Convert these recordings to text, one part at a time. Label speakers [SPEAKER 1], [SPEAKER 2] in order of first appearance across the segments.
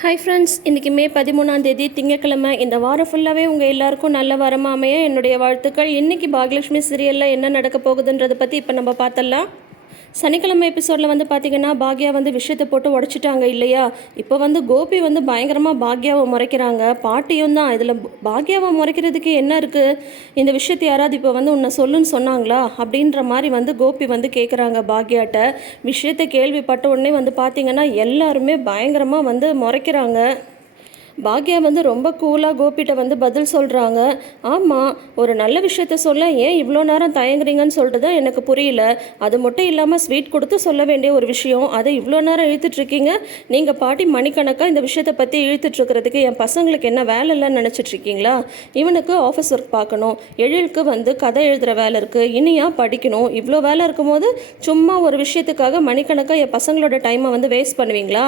[SPEAKER 1] Hi friends இன்றைக்கி மே பதிமூணாந்தேதி திங்கக்கிழமை இந்த வாரம் ஃபுல்லாகவே உங்கள் எல்லாருக்கும் நல்ல வாரமாக அமைய என்னுடைய வாழ்த்துக்கள். இன்றைக்கி பாகலட்சுமி சீரியலில் என்ன நடக்க போகுதுன்றதை பற்றி இப்போ நம்ம பார்த்தலாம் சனிக்கிழமை எபிசோடில் வந்து பார்த்திங்கன்னா பாக்யா வந்து விஷயத்தை போட்டு உடச்சிட்டாங்க இல்லையா? இப்போ வந்து கோபி வந்து பயங்கரமாக பாக்யாவை முறைக்கிறாங்க. பாட்டியும் தான். இதில் பாக்யாவை முறைக்கிறதுக்கு என்ன இருக்குது இந்த விஷயத்தை யாராவது இப்போ வந்து உன்னை சொல்லுன்னு சொன்னாங்களா? அப்படின்ற மாதிரி வந்து கோபி வந்து கேட்குறாங்க பாக்யாட்ட. விஷயத்தை கேள்விப்பட்ட உடனே வந்து பார்த்திங்கன்னா எல்லாருமே பயங்கரமாக வந்து முறைக்கிறாங்க. பாக்யா வந்து ரொம்ப கூலாக கோபிட்ட வந்து பதில் சொல்கிறாங்க ஆமாம் ஒரு நல்ல விஷயத்த சொல்ல ஏன் இவ்வளோ நேரம் தயங்குறீங்கன்னு சொல்லிட்டு தான் எனக்கு புரியல. அது மட்டும் இல்லாமல் ஸ்வீட் கொடுத்து சொல்ல வேண்டிய ஒரு விஷயம். அதை இவ்வளோ நேரம் இழுத்துட்ருக்கீங்க நீங்கள் பாட்டி மணிக்கணக்காக இந்த விஷயத்தை பற்றி இழுத்துட்ருக்கிறதுக்கு என் பசங்களுக்கு என்ன வேலை இல்லைன்னு நினச்சிட்ருக்கீங்களா இவனுக்கு ஆஃபீஸ் ஒர்க் பார்க்கணும். எழிலுக்கு வந்து கதை எழுதுகிற வேலை இருக்குது இனியா படிக்கணும்? இவ்வளோ வேலை இருக்கும்போது சும்மா ஒரு விஷயத்துக்காக மணிக்கணக்காக என் பசங்களோட டைமை வந்து வேஸ்ட் பண்ணுவீங்களா?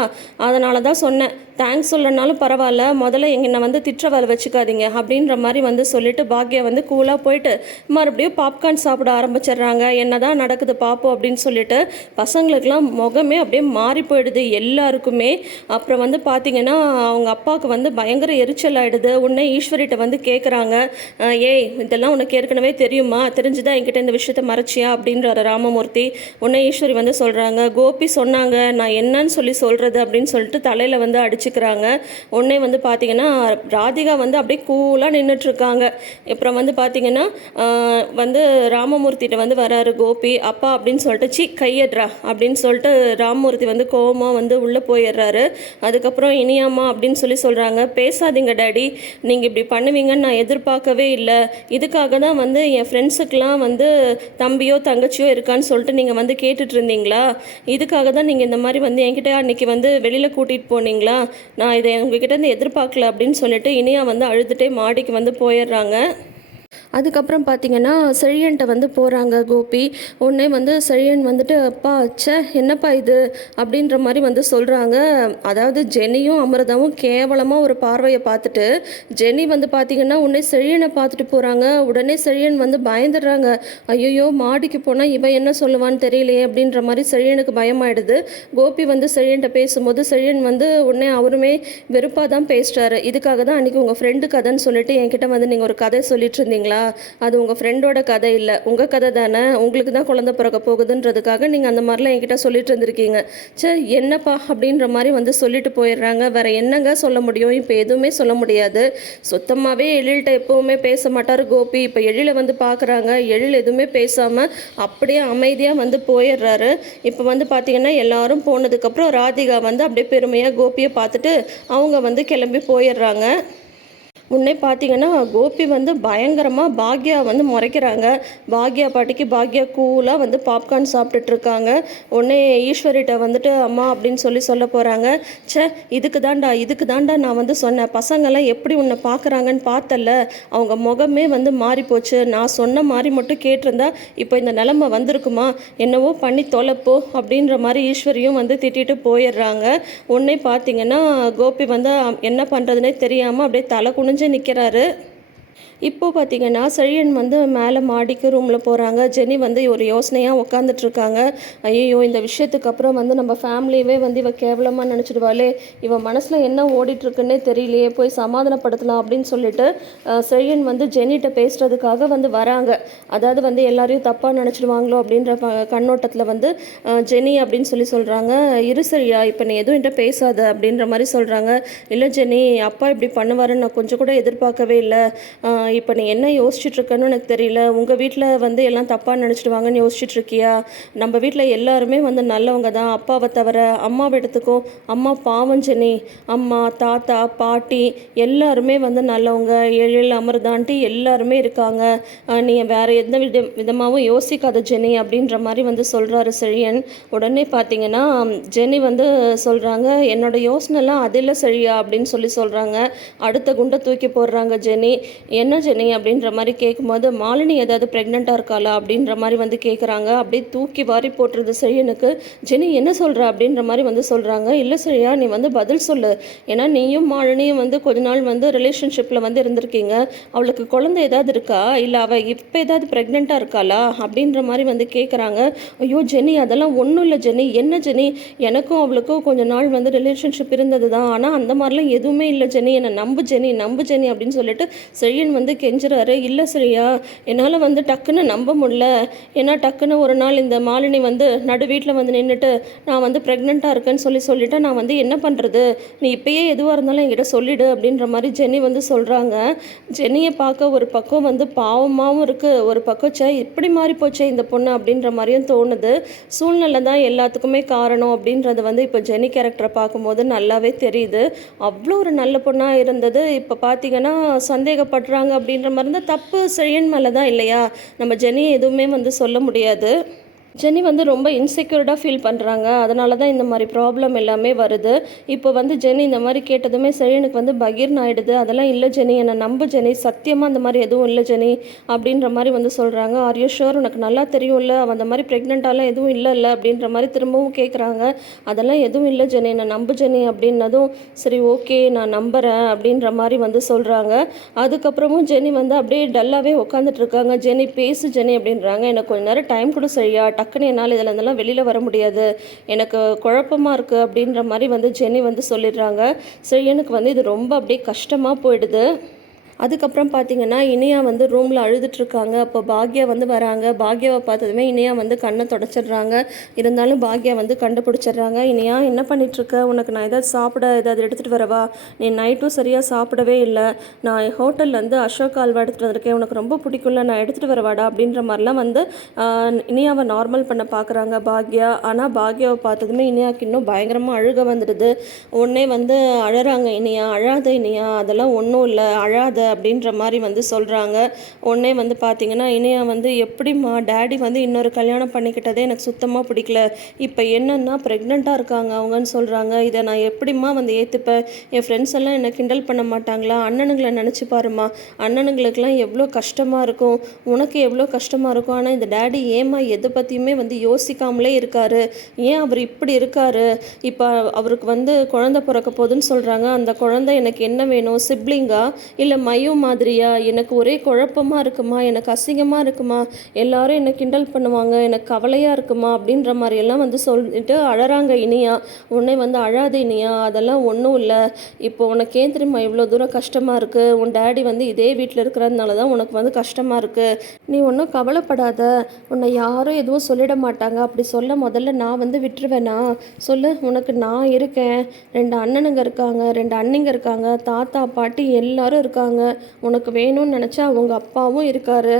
[SPEAKER 1] அதனால தான் சொன்னேன். தேங்க்ஸ் சொல்லனாலும் பரவாயில்ல. முதல்ல என்னை வந்து திட்ட வேலை வச்சுக்காதீங்க. அப்படின்ற மாதிரி வந்து சொல்லிட்டு பாக்யா வந்து கூலாக போயிட்டு மறுபடியும் பாப்கார்ன் சாப்பிட ஆரம்பிச்சிடுறாங்க. என்னதான் நடக்குது பார்ப்போம் அப்படின்னு சொல்லிட்டு பசங்களுக்கெல்லாம் முகமே அப்படியே மாறி போயிடுது எல்லாருக்குமே. அப்புறம் வந்து பார்த்தீங்கன்னா அவங்க அப்பாவுக்கு வந்து பயங்கர எரிச்சல் ஆகிடுது உடனே ஈஸ்வரிகிட்ட வந்து கேட்குறாங்க ஏய் இதெல்லாம் உனக்கு ஏற்கனவே தெரியுமா? தெரிஞ்சுதான் என்கிட்ட இந்த விஷயத்த மறைச்சியா? அப்படின்றாரு ராமமூர்த்தி. உடனே ஈஸ்வரி வந்து சொல்கிறாங்க கோபி சொன்னாங்க. நான் என்னன்னு சொல்லி சொல்கிறது அப்படின்னு சொல்லிட்டு தலையில் வந்து வச்சுக்கிறாங்க. உடனே வந்து பார்த்தீங்கன்னா ராதிகா வந்து அப்படியே கூலாக நின்றுட்டுருக்காங்க அப்புறம் வந்து பார்த்தீங்கன்னா வந்து ராமமூர்த்திகிட்ட வந்து வராரு கோபி அப்பா அப்படின்னு சொல்லிட்டு சி கையட்ரா அப்படின்னு சொல்லிட்டு ராமமூர்த்தி வந்து கோவமாக வந்து உள்ளே போயிடுறாரு. அதுக்கப்புறம் இனியாமா அப்படின்னு சொல்லி சொல்கிறாங்க பேசாதீங்க டேடி. நீங்கள் இப்படி பண்ணுவீங்கன்னு நான் எதிர்பார்க்கவே இல்லை. இதுக்காக தான் வந்து என் ஃப்ரெண்ட்ஸுக்கெலாம் வந்து தம்பியோ தங்கச்சியோ இருக்கான்னு சொல்லிட்டு நீங்கள் வந்து கேட்டுட்டு இருந்தீங்களா? இதுக்காக தான் நீங்கள் இந்த மாதிரி வந்து என்கிட்ட அன்னைக்கு வந்து வெளியில் கூட்டிகிட்டு போனீங்களா? நான் இதை உங்ககிட்ட இருந்து எதிர்பார்க்கல அப்படின்னு சொல்லிட்டு இனியா வந்து அழுதுகிட்டே மாடிக்கு வந்து போயிடுறாங்க. அதுக்கப்புறம் பார்த்தீங்கன்னா செழியன்ட்ட வந்து போகிறாங்க கோபி. உடனே வந்து செழியன் வந்துட்டு அப்பா ச்சே என்னப்பா இது? அப்படின்ற மாதிரி வந்து சொல்கிறாங்க அதாவது ஜெனியும் அமிர்தாவும் கேவலமாக ஒரு பார்வையை பார்த்துட்டு ஜெனி வந்து பார்த்தீங்கன்னா உடனே செழியனை பார்த்துட்டு போகிறாங்க உடனே செழியன் வந்து பயந்துடுறாங்க. ஐயோ மாடிக்கு போனால் இவன் என்ன சொல்லுவான்னு தெரியலையே அப்படின்ற மாதிரி செழியனுக்கு பயமாயிடுது. கோபி வந்து செழியன்ட்ட பேசும்போது செழியன் வந்து உடனே அவருமே வெறுப்பாக தான் பேசுகிறாரு இதுக்காக தான் அன்றைக்கி உங்கள் ஃப்ரெண்டு கதைன்னு சொல்லிட்டு என்கிட்ட வந்து நீங்கள் ஒரு கதை சொல்லிட்டு இருந்தீங்க. சரிங்களா அது உங்கள் ஃப்ரெண்டோட கதை இல்லை. உங்கள் கதை தானே? உங்களுக்கு தான் குழந்தை பிறக்க போகுதுன்றதுக்காக நீங்கள் அந்த மாதிரிலாம் என்கிட்ட சொல்லிட்டு இருந்திருக்கீங்க. சே என்னப்பா அப்படின்ற மாதிரி வந்து சொல்லிட்டு போயிடுறாங்க. வேற என்னங்க சொல்ல முடியும்? இப்போ எதுவுமே சொல்ல முடியாது. சுத்தமாகவே எழில்கிட்ட எப்போவுமே பேச மாட்டார் கோபி. இப்போ எழிலை வந்து பார்க்குறாங்க எழில் எதுவுமே பேசாமல் அப்படியே அமைதியாக வந்து போயிடுறாரு. இப்போ வந்து பார்த்தீங்கன்னா எல்லாரும் போனதுக்கப்புறம் ராதிகா வந்து அப்படியே பெருமையாக கோபியை பார்த்துட்டு அவங்க வந்து கிளம்பி போயிடுறாங்க. முன்னே பார்த்தீங்கன்னா கோபி வந்து பயங்கரமாக பாக்யா வந்து முறைக்கிறாங்க. பாக்யா பாட்டிக்கு பாக்யா கூலாக வந்து பாப்கார்ன் சாப்பிட்டுட்டு இருக்காங்க உடனே ஈஸ்வரிட்ட வந்துட்டு அம்மா அப்படின்னு சொல்லி சொல்ல போகிறாங்க ச்சே இதுக்கு தாண்டா இதுக்கு தாண்டா நான் வந்து சொன்னேன். பசங்கள்லாம் எப்படி உன்னை பார்க்குறாங்கன்னு பார்த்தல அவங்க முகமே வந்து மாறி போச்சு நான் சொன்ன மாதிரி மட்டும் கேட்டிருந்தா இப்போ இந்த நிலமை வந்திருக்குமா? என்னவோ பண்ணி தொலைப்போ அப்படின்ற மாதிரி ஈஸ்வரியும் வந்து திட்டிட்டு போயிடுறாங்க. உடனே பார்த்தீங்கன்னா கோபி வந்து என்ன பண்ணுறதுனே தெரியாமல் அப்படியே தலை குனிஞ்சு நிற்கிறாரு. இப்போ பார்த்தீங்கன்னா செழியன் வந்து மேலே மாடிக்கு ரூமில் போகிறாங்க ஜெனி வந்து ஒரு யோசனையாக உட்காந்துட்ருக்காங்க ஐயோ இந்த விஷயத்துக்கு அப்புறம் வந்து நம்ம ஃபேமிலியவே வந்து இவ கேவலமாக நினச்சிடுவாளே. இவன் மனசில் என்ன ஓடிட்டுருக்குன்னே தெரியலையே. போய் சமாதானப்படுத்தலாம் அப்படின்னு சொல்லிட்டு செழியன் வந்து ஜெனிகிட்ட பேசுகிறதுக்காக வந்து வராங்க. அதாவது வந்து எல்லாரையும் தப்பாக நினச்சிடுவாங்களோ அப்படின்ற கண்ணோட்டத்தில் வந்து ஜெனி அப்படின்னு சொல்லி சொல்கிறாங்க இரு சரியா இப்போ நீ எதுவும் என்கிட்ட பேசாத அப்படின்ற மாதிரி சொல்கிறாங்க இல்லை ஜெனி அப்பா இப்படி பண்ணுவாருன்னு நான் கொஞ்சம் கூட எதிர்பார்க்கவே இல்லை. இப்போ நீ என்ன யோசிச்சுட்ருக்கன்னு எனக்கு தெரியல. உங்கள் வீட்டில் வந்து எல்லாம் தப்பாக நினச்சிடுவாங்கன்னு யோசிச்சுட்ருக்கியா? நம்ம வீட்டில் எல்லாருமே வந்து நல்லவங்க தான். அப்பாவை தவிர அம்மாவை எடுத்துக்கோ. அம்மா பாவம் ஜெனி. அம்மா தாத்தா பாட்டி எல்லாருமே வந்து நல்லவங்க. எழில் அமிர்தாண்டி எல்லாருமே இருக்காங்க. நீ வேற எந்த வித விதமாகவும் யோசிக்காத ஜெனி அப்படின்ற மாதிரி வந்து சொல்கிறாரு செழியன். உடனே பார்த்தீங்கன்னா ஜெனி வந்து சொல்கிறாங்க என்னோட யோசனைலாம் அதில் செழியா? அப்படின்னு சொல்லி சொல்கிறாங்க அடுத்த குண்டை தூக்கி போடுறாங்க ஜெனி. என்ன ஜெனி அப்படின்ற மாதிரி கேட்கும்போது மாலினி ஏதாவது ப்ரெக்னெண்ட்டாக இருக்காளா அப்படின்ற மாதிரி வந்து கேட்குறாங்க அப்படியே தூக்கி வாரி போட்டுருது செய்யனுக்கு ஜெனி என்ன சொல்கிற அப்படின்ற மாதிரி வந்து சொல்கிறாங்க இல்லை சரியா நீ வந்து பதில் சொல்லு. ஏன்னா நீயும் மாலினியும் வந்து கொஞ்ச நாள் வந்து ரிலேஷன்ஷிப்பில் வந்து இருந்திருக்கீங்க. அவளுக்கு குழந்தை ஏதாவது இருக்கா? இல்லை அவள் இப்போ ஏதாவது ப்ரெக்னெண்ட்டாக இருக்காளா? அப்படின்ற மாதிரி வந்து கேட்குறாங்க ஐயோ ஜெனி அதெல்லாம் ஒன்றும் இல்லை ஜெனி. என்ன ஜெனி? எனக்கும் அவளுக்கும் கொஞ்ச நாள் வந்து ரிலேஷன்ஷிப் இருந்தது தான் ஆனால் அந்த மாதிரிலாம் எதுவுமே இல்லை ஜெனி. என்னை நம்பு ஜெனி நம்பு ஜெனி அப்படின்னு சொல்லிட்டு செழியன் வந்து கெஞ்சுறாரு. இல்லை சரியா என்னால் வந்து டக்குன்னு நம்ப முடில ஏன்னா டக்குன்னு ஒரு நாள் இந்த மாலினி வந்து நடு வீட்டில் வந்து நின்றுட்டு நான் வந்து ப்ரெக்னெண்ட்டாக இருக்கேன்னு சொல்லி சொல்லிவிட்டு நான் வந்து என்ன பண்ணுறது நீ இப்பயே எதுவாக இருந்தாலும் என்கிட்ட சொல்லிடு அப்படின்ற மாதிரி ஜென்னி வந்து சொல்கிறாங்க ஜென்னியை பார்க்க ஒரு பக்கம் வந்து பாவமாகவும் இருக்குது ஒரு பக்கம் சே இப்படி மாறி போச்சே இந்த பொண்ணு அப்படின்ற மாதிரியும் தோணுது. சூழ்நிலை தான் எல்லாத்துக்குமே காரணம் அப்படின்றது வந்து இப்போ ஜெனி கேரக்டரை பார்க்கும்போது நல்லாவே தெரியுது. அவ்வளோ ஒரு நல்ல பொண்ணாக இருந்தது. இப்போ பார்த்தீங்கன்னா சந்தேகப்படுறாங்க. அப்படின்ற மாதிரி இருந்தால் தப்பு செழியன் மேலே தான் இல்லையா? நம்ம ஜெனியை எதுவுமே வந்து சொல்ல முடியாது. ஜெனி வந்து ரொம்ப இன்செக்யூர்டாக ஃபீல் பண்ணுறாங்க அதனால தான் இந்த மாதிரி ப்ராப்ளம் எல்லாமே வருது. இப்போ வந்து ஜெனி இந்த மாதிரி கேட்டதுமே சரி எனக்கு வந்து பகீர்னு ஆகிடுது அதெல்லாம் இல்லை ஜெனி என்னை நம்பு ஜெனி. சத்தியமாக அந்த மாதிரி எதுவும் இல்லை ஜெனி அப்படின்ற மாதிரி வந்து சொல்கிறாங்க ஆர் யூ ஷுர் உனக்கு நல்லா தெரியும்ல. இல்லை அந்த மாதிரி ப்ரெக்னெண்ட்டாலாம் எதுவும் இல்லை இல்லை அப்படின்ற மாதிரி திரும்பவும் கேட்குறாங்க அதெல்லாம் எதுவும் இல்லை ஜெனி. என்னை நம்பு ஜெனி அப்படின்னதும் சரி ஓகே நான் நம்புகிறேன் அப்படின்ற மாதிரி வந்து சொல்கிறாங்க அதுக்கப்புறமும் ஜெனி வந்து அப்படியே டல்லாகவே உட்காந்துட்டு இருக்காங்க. ஜெனி பேசு ஜெனி அப்படின்றாங்க. எனக்கு கொஞ்ச நேரம் டைம் கூட சரியா டக்குன்னு என்னால் இதில் இருந்தெல்லாம் வெளியில் வர முடியாது. எனக்கு குழப்பமாக இருக்குது அப்படின்ற மாதிரி வந்து ஜெனி வந்து சொல்லிடுறாங்க. ஸோ எனக்கு வந்து இது ரொம்ப அப்படியே கஷ்டமாக போயிடுது. அதுக்கப்புறம் பார்த்தீங்கன்னா இனியா வந்து ரூமில் அழுதுட்ருக்காங்க அப்போ பாக்யா வந்து வராங்க. பாக்யாவை பார்த்ததுமே இனியா வந்து கண்ணை தொடச்சிடுறாங்க. இருந்தாலும் பாக்யா வந்து கண்டுபிடிச்சிடுறாங்க. இனியா என்ன பண்ணிகிட்ருக்க உனக்கு நான் ஏதாவது சாப்பிட ஏதாவது எடுத்துகிட்டு வரவா? நீ நைட்டும் சரியாக சாப்பிடவே இல்லை. நான் ஹோட்டல்லேருந்து அசோக் அல்வா எடுத்துகிட்டு வந்திருக்கேன். உனக்கு ரொம்ப பிடிக்கும்ல. நான் எடுத்துகிட்டு வரவாடா? அப்படின்ற மாதிரிலாம் வந்து இனியாவை நார்மல் பண்ண பார்க்குறாங்க பாக்யா. ஆனால் பாக்யாவை பார்த்ததுமே இனியாவுக்கு இன்னும் பயங்கரமாக அழுக வந்துடுது. உடனே வந்து அழறாங்க இனியா அழாத இனியா. அதெல்லாம் ஒன்றும் இல்லை. அழாத. அப்படின்ற மாதிரி வந்து சொல்கிறாங்க உடனே வந்து பார்த்தீங்கன்னா இனியா வந்து எப்படிம்மா டேடி வந்து இன்னொரு கல்யாணம் பண்ணிக்கிட்டதே எனக்கு சுத்தமாக பிடிக்கல. இப்போ என்னன்னா ப்ரெக்னெண்ட்டாக இருக்காங்க அவங்கன்னு சொல்கிறாங்க இதை நான் எப்படிம்மா வந்து ஏற்றுப்பேன் என் ஃப்ரெண்ட்ஸ் எல்லாம் என்னை கிண்டல் பண்ண மாட்டாங்களா? அண்ணனுங்களை நினச்சி பாருமா அண்ணனுங்களுக்கெல்லாம் எவ்வளோ கஷ்டமாக இருக்கும். உனக்கு எவ்வளோ கஷ்டமாக இருக்கும். ஆனால் இந்த டேடி ஏம்மா எதை பற்றியுமே வந்து யோசிக்காமலே இருக்காரு? ஏன் அவர் இப்படி இருக்காரு? இப்போ அவருக்கு வந்து குழந்தை பிறக்க போகுதுன்னு சொல்கிறாங்க அந்த குழந்தை எனக்கு என்ன வேணும்? சிப்ளிங்கா இல்லை பயம் மாதிரியா? எனக்கு ஒரே குழப்பமாக இருக்குமா? எனக்கு அசிங்கமாக இருக்குமா? எல்லாரும் என்னை கிண்டல் பண்ணுவாங்க. எனக்கு கவலையாக இருக்குமா? அப்படின்ற மாதிரியெல்லாம் வந்து சொல்லிட்டு அழறாங்க இனியா. உன்னை வந்து அழாத இனியா. அதெல்லாம் ஒன்றும் இல்லை. இப்போ உனக்கு ஏன் தெரியுமா இவ்வளோ தூரம் கஷ்டமாக இருக்குது உன் டேடி வந்து இதே வீட்டில் இருக்கிறதுனால தான் உனக்கு வந்து கஷ்டமாக இருக்குது நீ ஒன்றும் கவலைப்படாத. உன்னை யாரும் எதுவும் சொல்லிட மாட்டாங்க. அப்படி சொல்ல முதல்ல நான் வந்து விட்டுருவேனா? சொல்லு உனக்கு நான் இருக்கேன். ரெண்டு அண்ணனுங்க இருக்காங்க. ரெண்டு அண்ணிங்க இருக்காங்க. தாத்தா பாட்டி எல்லாரும் இருக்காங்க. உனக்கு வேணும்னு நினச்சா அவங்க அப்பாவும் இருக்காரு.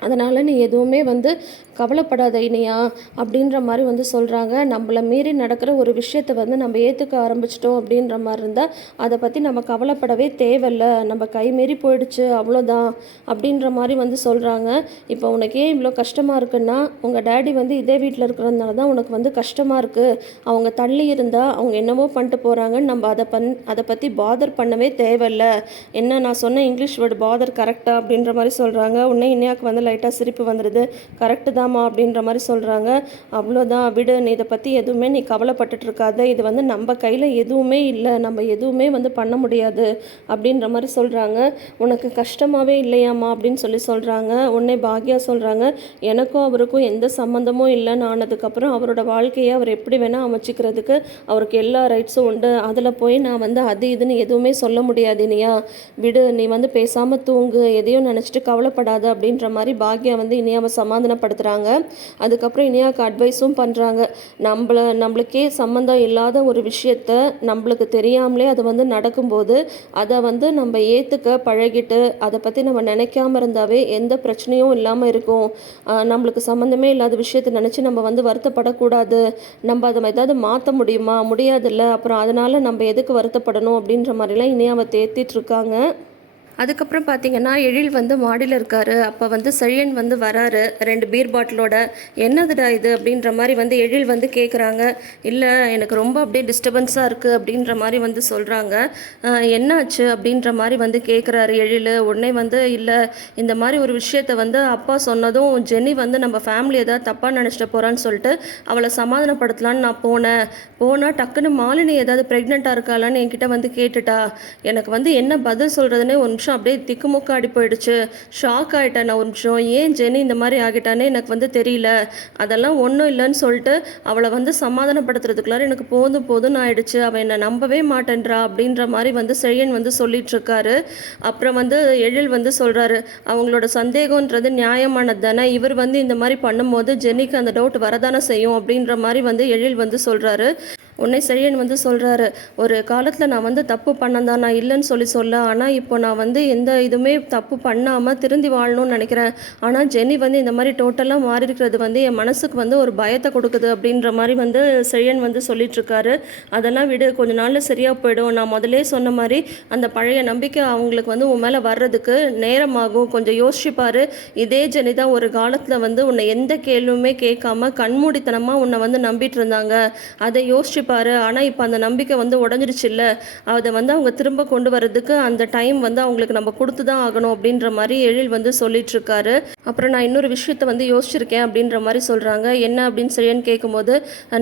[SPEAKER 1] அதனால் நீ எதுவுமே வந்து கவலைப்படாத இனியா அப்படின்ற மாதிரி வந்து சொல்கிறாங்க நம்மளை மீறி நடக்கிற ஒரு விஷயத்தை வந்து நம்ம ஏற்றுக்க ஆரம்பிச்சிட்டோம் அப்படின்ற மாதிரி இருந்தால் அதை பற்றி நம்ம கவலைப்படவே தேவையில்ல. நம்ம கை மீறி போயிடுச்சு அவ்வளோதான் அப்படின்ற மாதிரி வந்து சொல்கிறாங்க இப்போ உனக்கு ஏன் இவ்வளோ கஷ்டமாக இருக்குன்னா உங்கள் டேடி வந்து இதே வீட்டில் இருக்கிறதுனால தான் உனக்கு வந்து கஷ்டமாக இருக்குது அவங்க தள்ளி இருந்தால் அவங்க என்னவோ பண்ணிட்டு போகிறாங்கன்னு நம்ம அதை பண் அதை பற்றி பாதர் பண்ணவே தேவையில்ல. என்ன நான் சொன்ன இங்கிலீஷ் வேர்டு பாதர் கரெக்டாக அப்படின்ற மாதிரி சொல்கிறாங்க உன்னை இனியாவுக்கு வந்து லைட்டாக சிரிப்பு வந்துடுது கரெக்டு தாம்மா அப்படின்ற மாதிரி சொல்கிறாங்க அவ்வளோதான் விடு. நீ இதை பற்றி எதுவுமே நீ கவலைப்பட்டுட்டு இருக்காத. இது வந்து நம்ம கையில் எதுவுமே இல்லை. நம்ம எதுவுமே வந்து பண்ண முடியாது அப்படின்ற மாதிரி சொல்கிறாங்க உனக்கு கஷ்டமாகவே இல்லையாம்மா அப்படின்னு சொல்லி சொல்கிறாங்க உடனே பாக்யா சொல்கிறாங்க எனக்கும் அவருக்கும் எந்த சம்மந்தமும் இல்லைன்னு ஆனதுக்கப்புறம் அவரோட வாழ்க்கையை அவர் எப்படி வேணால் அமைச்சிக்கிறதுக்கு அவருக்கு எல்லா ரைட்ஸும் உண்டு. அதில் போய் நான் வந்து அது இதுன்னு எதுவுமே சொல்ல முடியாது இனியா. விடு நீ வந்து பேசாமல் தூங்கு. எதையும் நினச்சிட்டு கவலைப்படாத அப்படின்ற மாதிரி பாக்யா வந்து இனியாவை சமாதானப்படுத்துகிறாங்க அதுக்கப்புறம் இனியாவுக்கு அட்வைஸும் பண்ணுறாங்க நம்மள நம்மளுக்கே சம்மந்தம் இல்லாத ஒரு விஷயத்த நம்மளுக்கு தெரியாமலே அது வந்து நடக்கும்போது அதை வந்து நம்ம ஏற்றுக்க பழகிட்டு அதை பற்றி நம்ம நினைக்காம இருந்தாவே எந்த பிரச்சனையும் இல்லாமல் இருக்கும். நம்மளுக்கு சம்மந்தமே இல்லாத விஷயத்தை நினச்சி நம்ம வந்து வருத்தப்படக்கூடாது. நம்ம அதை ஏதாவது மாற்ற முடியுமா? முடியாதுல்ல. அப்புறம் அதனால் நம்ம எதுக்கு வருத்தப்படணும்? அப்படின்ற மாதிரிலாம் இனியாவை தேத்திட்டு இருக்காங்க. அதுக்கப்புறம் பார்த்தீங்கன்னா எழில் வந்து மாடியில் இருக்காரு. அப்போ வந்து செழியன் வந்து வராரு. ரெண்டு பீர் பாட்டிலோட என்னதுடா இது? அப்படின்ற மாதிரி வந்து எழில் வந்து கேட்குறாங்க இல்லை எனக்கு ரொம்ப அப்படியே டிஸ்டர்பன்ஸாக இருக்குது அப்படின்ற மாதிரி வந்து சொல்கிறாங்க என்னாச்சு? அப்படின்ற மாதிரி வந்து கேட்குறாரு எழில். உடனே வந்து இல்லை இந்த மாதிரி ஒரு விஷயத்த வந்து அப்பா சொன்னதும் ஜெனி வந்து நம்ம ஃபேமிலி ஏதாவது தப்பாக நினச்சிட்டு போகிறான்னு சொல்லிட்டு அவளை சமாதானப்படுத்தலான்னு நான் போனேன். போனால் டக்குன்னு மாலினி ஏதாவது ப்ரெக்னெண்ட்டாக இருக்காளான்னு என்கிட்ட வந்து கேட்டுட்டா. எனக்கு வந்து என்ன பதில் சொல்கிறதுனே ஒரு நிமிஷம் அப்படியே திக்குமுக்காடி போயிடுச்சு. ஷாக் ஆகிட்டேன் நான் ஒரு நிமிஷம். ஏன் ஜெனி இந்த மாதிரி ஆகிட்டானே எனக்கு வந்து தெரியல. அதெல்லாம் ஒன்றும் இல்லைன்னு சொல்லிட்டு அவளை வந்து சமாதானப்படுத்துறதுக்குள்ளார எனக்கு போதும் போதும்னு ஆயிடுச்சு. அவன் என்னை நம்பவே மாட்டேன்றா அப்படின்ற மாதிரி வந்து செழியன் வந்து சொல்லிட்டு இருக்காரு அப்புறம் வந்து எழில் வந்து சொல்கிறாரு அவங்களோட சந்தேகன்றது நியாயமானது தானே இவர் வந்து இந்த மாதிரி பண்ணும்போது ஜெனிக்கு அந்த டவுட் வரதானே செய்யும்? அப்படின்ற மாதிரி வந்து எழில் வந்து சொல்கிறாரு உன்னை செழியன் வந்து சொல்கிறாரு ஒரு காலத்தில் நான் வந்து தப்பு பண்ணந்தான் நான் இல்லைன்னு சொல்லி சொல்ல ஆனால் இப்போ நான் வந்து எந்த இதுவுமே தப்பு பண்ணாமல் திருந்தி வாழணும்னு நினைக்கிறேன். ஆனால் ஜெனி வந்து இந்த மாதிரி டோட்டலாக மாறி இருக்கிறது வந்து என் மனசுக்கு வந்து ஒரு பயத்தை கொடுக்குது அப்படின்ற மாதிரி வந்து செழியன் வந்து சொல்லிட்டுருக்காரு அதெல்லாம் விடு கொஞ்ச நாளில் சரியாக போயிடும். நான் முதலே சொன்ன மாதிரி அந்த பழைய நம்பிக்கை அவங்களுக்கு வந்து உன் மேலே வர்றதுக்கு நேரமாகும். கொஞ்சம் யோசிச்சுப்பார் இதே ஜெனி தான் ஒரு காலத்தில் வந்து உன்னை எந்த கேள்வியுமே கேட்காம கண்மூடித்தனமாக உன்னை வந்து நம்பிட்டு இருந்தாங்க. அதை யோசிச்சு பாரு. ஆனால் இப்போ அந்த நம்பிக்கை வந்து உடஞ்சிருச்சுல்ல. அதை வந்து அவங்க திரும்ப கொண்டு வர்றதுக்கு அந்த டைம் வந்து அவங்களுக்கு நம்ம கொடுத்து தான் ஆகணும் அப்படின்ற மாதிரி எழில் வந்து சொல்லிட்டுருக்காரு. அப்புறம் நான் இன்னொரு விஷயத்த வந்து யோசிச்சிருக்கேன் அப்படின்ற மாதிரி சொல்கிறாங்க என்ன அப்படின்னு சரியான்னு கேட்கும்போது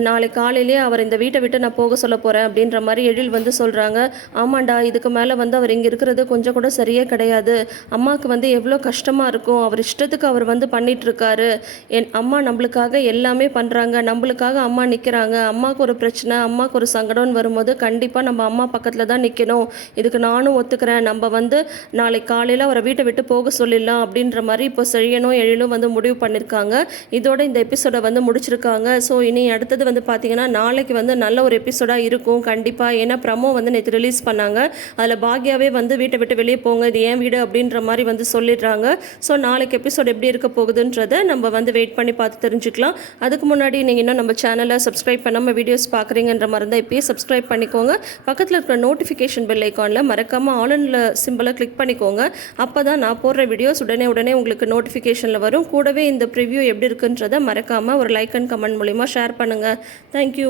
[SPEAKER 1] நாளை காலையிலேயே அவர் இந்த வீட்டை விட்டு நான் போக சொல்ல போகிறேன் அப்படின்ற மாதிரி எழில் வந்து சொல்கிறாங்க ஆமாண்டா இதுக்கு மேலே வந்து அவர் இங்கே இருக்கிறது கொஞ்சம் கூட சரியே கிடையாது. அம்மாவுக்கு வந்து எவ்வளோ கஷ்டமாக இருக்கும். அவர் இஷ்டத்துக்கு அவர் வந்து பண்ணிகிட்ருக்காரு என் அம்மா நம்மளுக்காக எல்லாமே பண்ணுறாங்க நம்மளுக்காக அம்மா நிற்கிறாங்க அம்மாவுக்கு ஒரு பிரச்சனை. அம்மாவுக்கு ஒரு சங்கடம்னு வரும்போது கண்டிப்பாக நம்ம அம்மா பக்கத்தில் தான் நிற்கணும் இதுக்கு நானும் ஒத்துக்கிறேன். நம்ம வந்து நாளை காலையில் அவரை வீட்டை விட்டு போக சொல்லிடலாம் அப்படின்ற மாதிரி இப்போ செழியனும் எழிலும் வந்து முடிவு பண்ணியிருக்காங்க இதோட இந்த எபிசோடை வந்து முடிச்சிருக்காங்க. ஸோ இனி அடுத்தது வந்து பார்த்தீங்கன்னா நாளைக்கு வந்து நல்ல ஒரு எபிசோடாக இருக்கும். கண்டிப்பாக ஏன்னா ப்ரமோ வந்து நேற்று ரிலீஸ் பண்ணாங்க. அதில் பாக்யாவே வந்து வீட்டை விட்டு வெளியே போங்க. இது ஏன் வீடு அப்படின்ற மாதிரி வந்து சொல்லிடுறாங்க. ஸோ நாளைக்கு எபிசோட் எப்படி இருக்க போகுதுன்றதை நம்ம வந்து வெயிட் பண்ணி பார்த்து தெரிஞ்சுக்கலாம். அதுக்கு முன்னாடி நீங்கள் இன்னும் நம்ம சேனலை சப்ஸ்கிரைப் பண்ணாமல் வீடியோஸ் பார்க்குறீங்கன்ற மாதிரி இருந்தால் இப்போயே சப்ஸ்கிரைப் பண்ணிக்கோங்க. பக்கத்தில் இருக்கிற நோட்டிஃபிகேஷன் பெல் ஐக்கானில் மறக்காமல் ஆன்லைனில் சிம்பிளை கிளிக் பண்ணிக்கோங்க. அப்போ தான் நான் போடுற வீடியோஸ் உடனே உடனே உங்களுக்கு நோட்டிஃபிகேஷனில் வரும். கூடவே இந்த ப்ரிவ்யூ எப்படி இருக்குன்றதை மறக்காமல் ஒரு லைக் அண்ட் கமெண்ட் மூலிமா ஷேர் பண்ணுங்கள் தேங்க்யூ